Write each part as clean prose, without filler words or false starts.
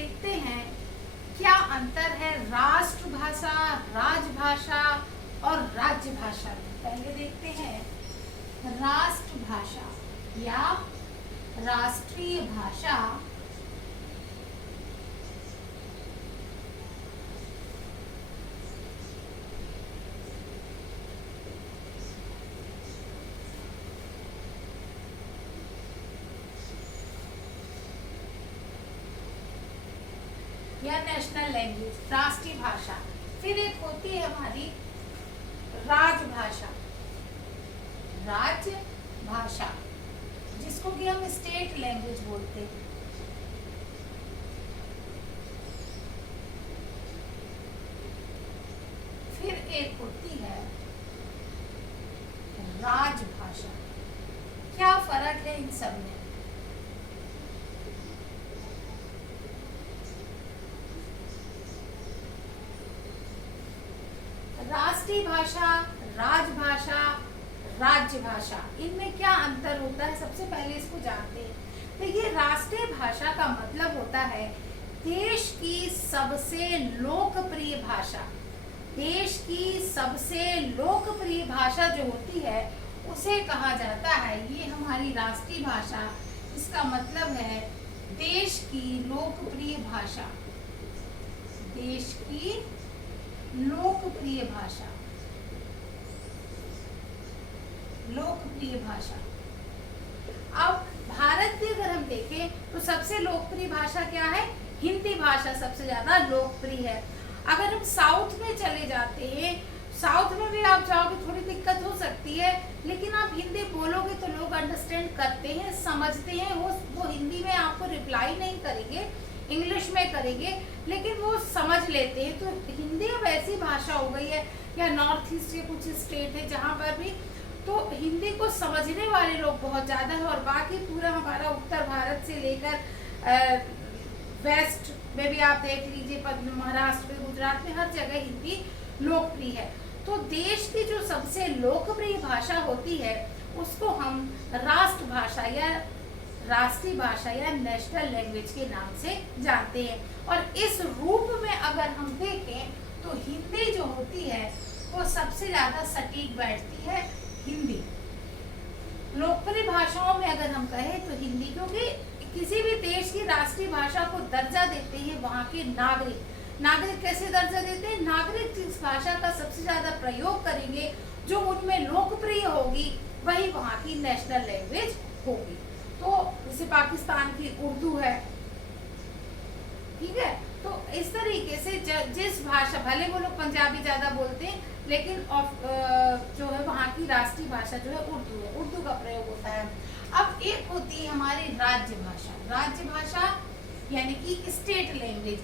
देखते हैं क्या अंतर है राष्ट्रभाषा, राजभाषा और राज्य भाषा में। पहले देखते हैं राष्ट्रभाषा या राष्ट्रीय भाषा या नेशनल लैंग्वेज, राष्ट्रीय भाषा। फिर एक होती है हमारी राजभाषा, राज्य भाषा जिसको कि हम स्टेट लैंग्वेज बोलते हैं। फिर एक होती है राजभाषा। क्या फर्क है इन सब में? राष्ट्रीय भाषा, राजभाषा, राज्य भाषा, इनमें क्या अंतर होता है? सबसे पहले इसको जानते हैं। देखिए, राष्ट्रीय भाषा का मतलब होता है देश की सबसे लोकप्रिय भाषा। देश की सबसे लोकप्रिय भाषा जो होती है उसे कहा जाता है, ये हमारी राष्ट्रीय भाषा। इसका मतलब है देश की लोकप्रिय भाषा, देश की लोकप्रिय भाषा, लोकप्रिय भाषा। अब भारत की अगर हम देखें तो सबसे लोकप्रिय भाषा क्या है? हिंदी भाषा सबसे ज्यादा लोकप्रिय है। अगर हम साउथ में चले जाते हैं, साउथ में भी आप जाओगे थोड़ी दिक्कत हो सकती है, लेकिन आप हिंदी बोलोगे तो लोग अंडरस्टैंड करते हैं, समझते हैं। वो हिंदी में आपको रिप्लाई नहीं करेंगे, इंग्लिश में करेंगे, लेकिन वो समझ लेते हैं। तो हिंदी अब ऐसी भाषा हो गई है, या नॉर्थ ईस्ट के कुछ स्टेट है जहाँ पर भी तो हिंदी को समझने वाले लोग बहुत ज़्यादा है। और बाकी पूरा हमारा उत्तर भारत से लेकर वेस्ट में भी आप देख लीजिए, महाराष्ट्र में, गुजरात में, हर जगह हिंदी लोकप्रिय है। तो देश की जो सबसे लोकप्रिय भाषा होती है उसको हम राष्ट्रभाषा या राष्ट्रीय भाषा या नेशनल लैंग्वेज के नाम से जानते हैं। और इस रूप में अगर हम देखें तो हिंदी जो होती है वो सबसे ज्यादा सटीक बैठती है। हिंदी लोकप्रिय भाषाओं में अगर हम कहें तो हिंदी, क्योंकि किसी भी देश की राष्ट्रीय भाषा को दर्जा देते हैं वहाँ के नागरिक। नागरिक कैसे दर्जा देते हैं? नागरिक जिस भाषा का सबसे ज्यादा प्रयोग करेंगे, जो उनमें लोकप्रिय होगी, वही वहाँ की नेशनल लैंग्वेज होगी। तो जैसे पाकिस्तान की उर्दू है, ठीक है। तो इस तरीके से जिस भाषा, भले वो लोग पंजाबी ज्यादा बोलते हैं, लेकिन जो है वहाँ की राष्ट्रीय भाषा जो है उर्दू है, उर्दू का प्रयोग होता है। अब एक होती है हमारी राज्य भाषा। राज्य भाषा यानी कि स्टेट लैंग्वेज।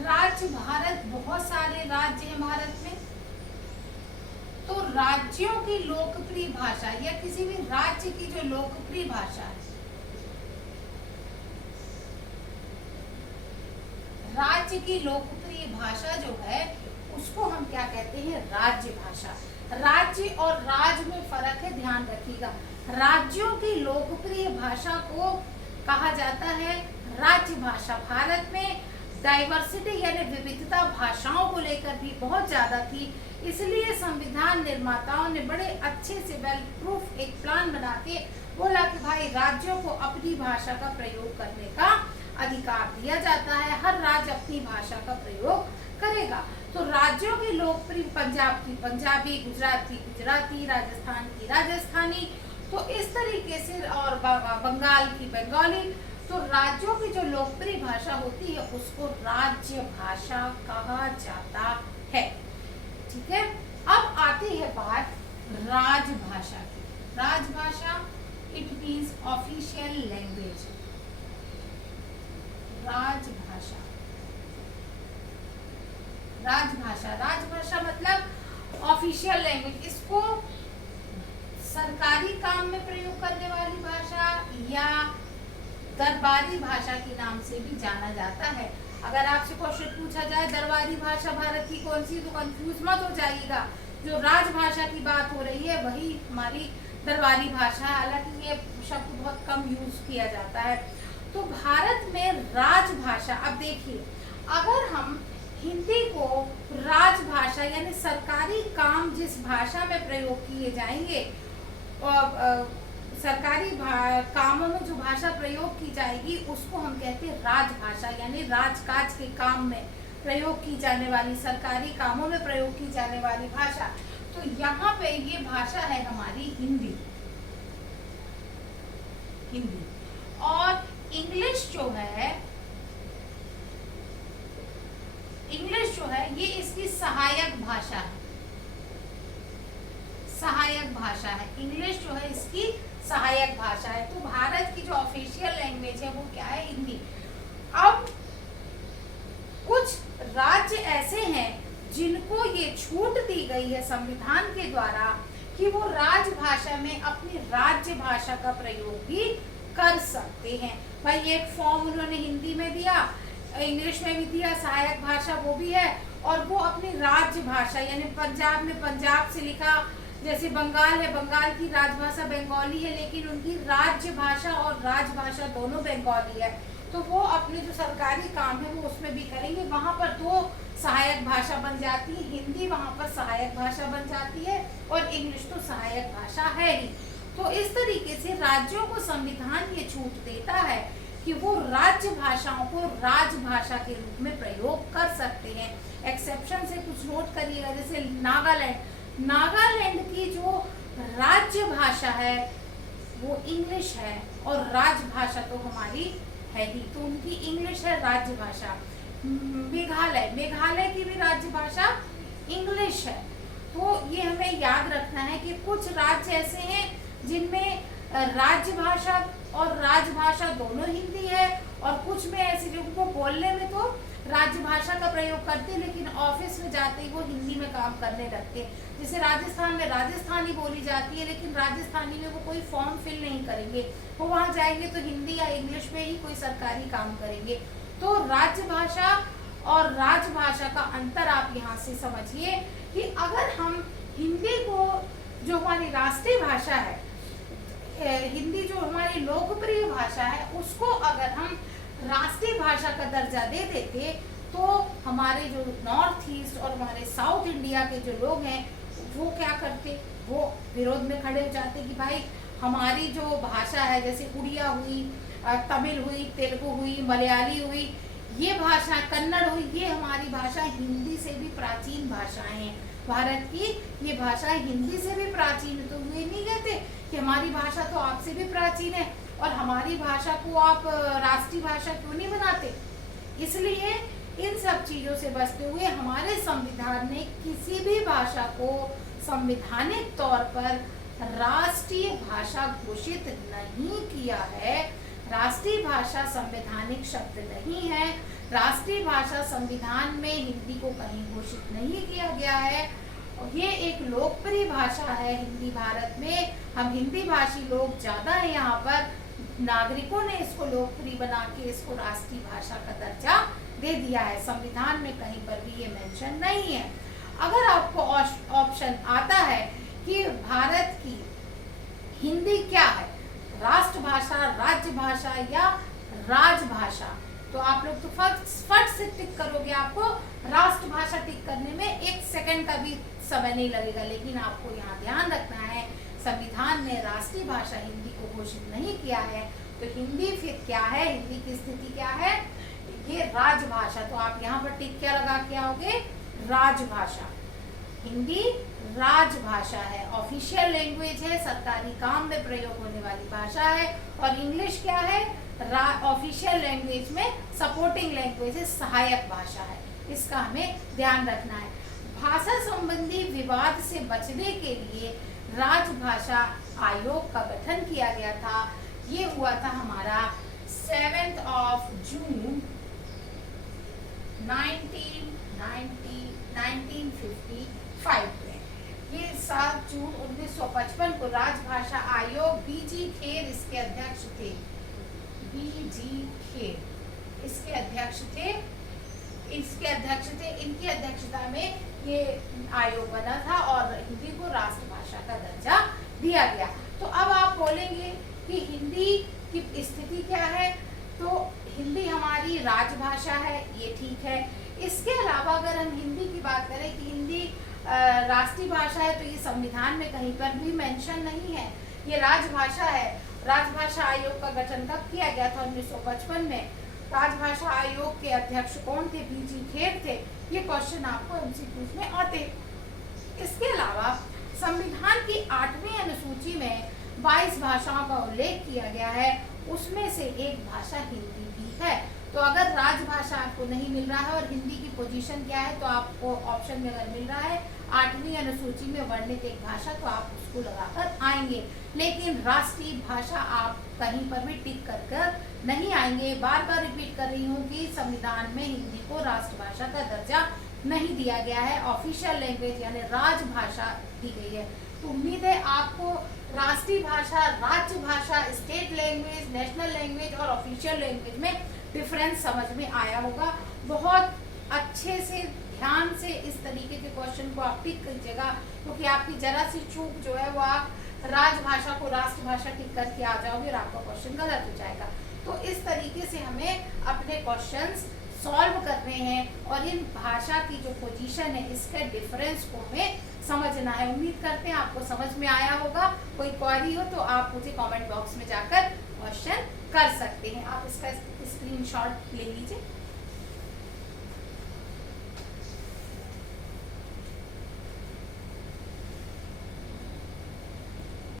राज्य, भारत बहुत सारे राज्य हैं भारत में, तो राज्यों की लोकप्रिय भाषा या किसी भी राज्य की जो लोकप्रिय भाषा है, राज्य की लोकप्रिय भाषा जो है उसको हम क्या कहते हैं? राज्य भाषा। राज्य और राज में फर्क है, ध्यान रखिएगा। राज्यों की लोकप्रिय भाषा को कहा जाता है राज्य भाषा। भारत में डाइवर्सिटी यानी विविधता भाषाओं को लेकर भी बहुत ज्यादा थी, इसलिए संविधान निर्माताओं ने बड़े अच्छे से वेल प्रूफ एक प्लान बना के बोला कि भाई राज्यों को अपनी भाषा का प्रयोग करने का अधिकार दिया जाता है, हर राज्य अपनी भाषा का प्रयोग करेगा। तो राज्यों की लोकप्रिय, पंजाब की पंजाबी, गुजरात की गुजराती, राजस्थान की राजस्थानी, तो इस तरीके से, और बंगाल की बंगाली। तो राज्यों की जो लोकप्रिय भाषा होती है उसको राज्य भाषा कहा जाता है, ठीक है। अब आती है बात राजभाषा की। राजभाषा इट मीन्स ऑफिशियल लैंग्वेज। राजभाषा, राजभाषा, राजभाषा मतलब ऑफिशियल लैंग्वेज। इसको सरकारी काम में प्रयोग करने वाली भाषा या दरबारी भाषा के नाम से भी जाना जाता है। अगर आपसे क्वेश्चन पूछा जाए दरबारी भाषा भारत की कौन सी, तो कंफ्यूज मत हो जाइएगा। जो राजभाषा की बात हो रही है वही हमारी दरबारी भाषा है, हालांकि ये शब्द बहुत कम यूज किया जाता है। तो भारत में राजभाषा, अब देखिए अगर हम हिंदी को राजभाषा यानी सरकारी काम जिस भाषा में प्रयोग किए जाएंगे और सरकारी कामों में जो भाषा प्रयोग की जाएगी उसको हम कहते हैं राजभाषा, यानी राजकाज के काम में प्रयोग की जाने वाली, सरकारी कामों में प्रयोग की जाने वाली भाषा। तो यहाँ पे ये भाषा है हमारी हिंदी। और इंग्लिश जो है ये इसकी सहायक भाषा है। इंग्लिश जो है इसकी सहायक भाषा है। तो भारत की जो ऑफिशियल लैंग्वेज है वो क्या है? हिंदी। अब कुछ राज्य ऐसे हैं जिनको ये छूट दी गई है संविधान के द्वारा कि वो राजभाषा में अपनी राज्य भाषा का प्रयोग भी कर सकते हैं। भाई एक फॉर्म उन्होंने हिंदी में दिया, इंग्लिश में भी दिया, सहायक भाषा वो भी है, और वो अपनी राज्य भाषा यानी पंजाब में पंजाब से लिखा, जैसे बंगाल है, बंगाल की राजभाषा बंगाली है, लेकिन उनकी राज्य भाषा और राजभाषा दोनों बंगाली है। तो वो अपने जो सरकारी काम है वो उसमें भी करेंगे। वहाँ पर दो सहायक भाषा बन जाती है, हिंदी वहाँ पर सहायक भाषा बन जाती है और इंग्लिश तो सहायक भाषा है ही। तो इस तरीके से राज्यों को संविधान ये छूट देता है कि वो राज्य भाषाओं को राजभाषा के रूप में प्रयोग कर सकते हैं। एक्सेप्शन से कुछ नोट करिएगा, जैसे नागालैंड की जो राज्य भाषा है वो इंग्लिश है और राजभाषा तो हमारी है ही, तो उनकी इंग्लिश है राज्य भाषा। मेघालय की भी राज्य भाषा इंग्लिश है। तो ये हमें याद रखना है कि कुछ राज्य ऐसे हैं जिनमें राज्य भाषा और राजभाषा दोनों हिंदी है, और कुछ में ऐसे जो उनको बोलने में तो राजभाषा का प्रयोग करते हैं लेकिन ऑफिस में जाते ही वो हिंदी में काम करने लगते हैं। जैसे राजस्थान में राजस्थानी बोली जाती है लेकिन राजस्थानी में वो कोई फॉर्म फिल नहीं करेंगे, वो वहाँ जाएंगे तो हिंदी या इंग्लिश में ही कोई सरकारी काम करेंगे। तो राज्य भाषा और राजभाषा का अंतर आप यहाँ से समझिए कि अगर हम हिंदी को जो हमारी राष्ट्रीय भाषा है, हिंदी जो हमारी लोकप्रिय भाषा है, उसको अगर हम राष्ट्रीय भाषा का दर्जा दे देते तो हमारे जो नॉर्थ ईस्ट और हमारे साउथ इंडिया के जो लोग हैं वो क्या करते, वो विरोध में खड़े हो जाते कि भाई हमारी जो भाषा है, जैसे उड़िया हुई, तमिल हुई, तेलुगु हुई, मलयाली हुई, ये भाषा कन्नड़ हुई, ये हमारी भाषा हिंदी से भी प्राचीन भाषाएं हैं। भारत की ये भाषा हिंदी से भी प्राचीन है। तो ये नहीं कहते कि हमारी भाषा तो आपसे भी प्राचीन है और हमारी भाषा को आप राष्ट्रीय भाषा क्यों नहीं बनाते? इसलिए इन सब चीजों से बचते हुए हमारे संविधान ने किसी भी भाषा को संवैधानिक तौर पर राष्ट्रीय भाषा घोषित नहीं किया है। राष्ट्रीय भाषा संवैधानिक शब्द नहीं है। राष्ट्रीय भाषा संविधान में हिंदी को कहीं घोषित नहीं किया गया है। ये एक लोकप्रिय भाषा है हिंदी। भारत में हम हिंदी भाषी लोग ज्यादा है, यहाँ पर नागरिकों ने इसको लोकप्रिय बना के इसको राष्ट्रीय भाषा का दर्जा दे दिया है। संविधान में कहीं पर भी ये मेंशन नहीं है। अगर आपको ऑप्शन आता है कि भारत की हिंदी क्या है, राष्ट्रभाषा, राज्य भाषा या राजभाषा, तो आप लोग तो फट से टिक करोगे। आपको राष्ट्रभाषा टिक करने में 1 सेकंड का भी समय नहीं लगेगा। लेकिन आपको यहाँ ध्यान रखना है संविधान ने राष्ट्रीय भाषा हिंदी को घोषित नहीं किया है। तो हिंदी फिर क्या है, हिंदी की स्थिति क्या है? ये राजभाषा। तो आप यहाँ पर टिक क्या लगा के आओगे? राजभाषा। हिंदी राजभाषा है, ऑफिशियल लैंग्वेज है, सरकारी काम में प्रयोग होने वाली भाषा है। और इंग्लिश क्या है? ऑफिशियल लैंग्वेज में सपोर्टिंग लैंग्वेज है, सहायक भाषा है। इसका हमें ध्यान रखना है। भाषा संबंधी विवाद से बचने के लिए राजभाषा आयोग का गठन किया गया था। ये हुआ था हमारा 7 जून 1955 में। ये 7 जून 1955 को राजभाषा आयोग, बीजी खेर इसके अध्यक्ष थे। बीजी खेर इसके अध्यक्ष थे। इनकी अध्यक्षता में ये आयोग बना था और हिंदी को राष्ट्रभाषा का दर्जा दिया गया। तो अब आप बोलेंगे कि हिंदी की स्थिति क्या है? तो हिंदी हमारी राजभाषा है, ये ठीक है। इसके अलावा अगर हम हिंदी की बात करें कि हिंदी राष्ट्रीय भाषा है, तो ये संविधान में कहीं पर भी मेंशन नहीं है। ये राजभाषा है। राजभाषा आयोग का गठन कब किया गया था? 1955 में। राजभाषा आयोग के अध्यक्ष कौन थे? बीजी खेर थे। ये क्वेश्चन आपको एमसीक्यूज में आते। इसके अलावा संविधान की 8वीं अनुसूची में 22 भाषाओं का उल्लेख किया गया है, उसमें से एक भाषा हिंदी भी है। तो अगर राजभाषा आपको नहीं मिल रहा है और हिंदी की पोजीशन क्या है, तो आपको ऑप्शन में अगर मिल रहा है 8वीं अनुसूची में वर्णित एक भाषा, तो आप उसको लगाकर आएंगे। लेकिन राष्ट्रीय भाषा आप कहीं पर भी टिक कर नहीं आएंगे। बार बार रिपीट कर रही हूँ कि संविधान में हिंदी को राष्ट्रभाषा का दर्जा नहीं दिया गया है, ऑफिशियल लैंग्वेज यानी राजभाषा दी गई है। तो उम्मीद है आपको राष्ट्रीय भाषा, राज्य भाषा, स्टेट लैंग्वेज, नेशनल लैंग्वेज और ऑफिशियल लैंग्वेज में डिफरेंस समझ में आया होगा। बहुत अच्छे से ध्यान से इस तरीके के क्वेश्चन को आप टिक कीजिएगा, क्योंकि आपकी जरा सी चूक जो है वो आप राजभाषा को राष्ट्रभाषा टिक करके आ जाओगे और आपका क्वेश्चन गलत हो जाएगा। तो इस तरीके से हमें अपने क्वेश्चंस सॉल्व करने हैं और इन भाषा की जो पोजीशन है इसके डिफरेंस को हमें समझना है। उम्मीद करते हैं आपको समझ में आया होगा। कोई क्वेरी हो तो आप मुझे कमेंट बॉक्स में जाकर क्वेश्चन कर सकते हैं। आप इसका स्क्रीनशॉट ले लीजिए।